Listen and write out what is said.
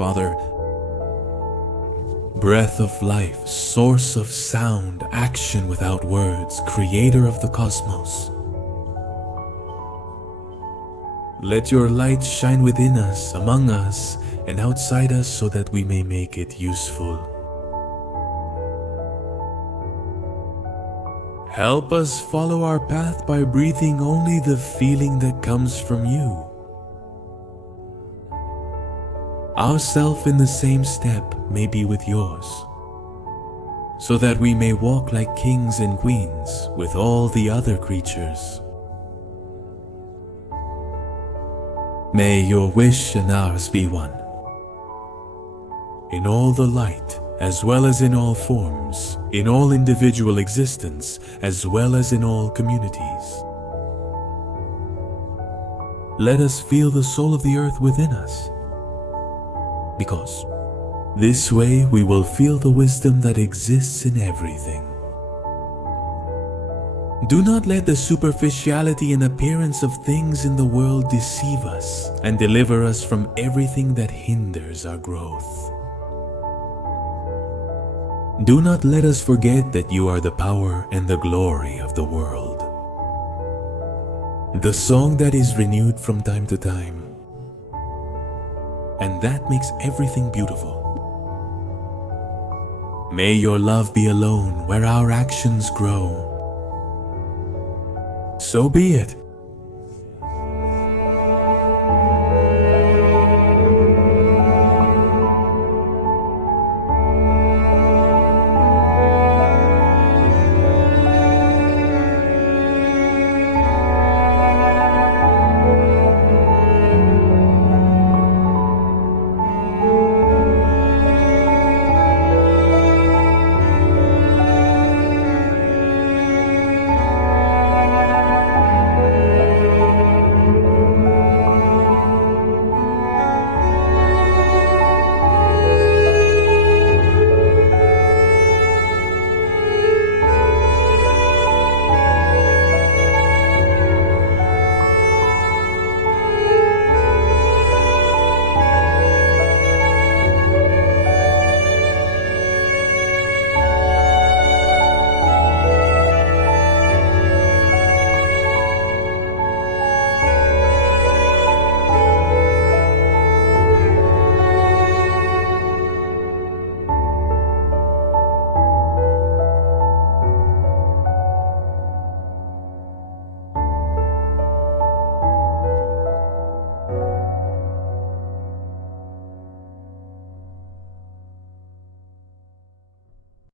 Father, breath of life, source of sound, action without words, creator of the cosmos, let your light shine within us, among us, and outside us so that we may make it useful. Help us follow our path by breathing only the feeling that comes from you. Our self in the same step may be with yours, so that we may walk like kings and queens with all the other creatures. May your wish and ours be one, in all the light as well as in all forms, in all individual existence as well as in all communities. Let us feel the soul of the earth within us, because this way we will feel the wisdom that exists in everything. Do not let the superficiality and appearance of things in the world deceive us and deliver us from everything that hinders our growth. Do not let us forget that you are the power and the glory of the world, the song that is renewed from time to time, and that makes everything beautiful. May your love be alone where our actions grow. So be it.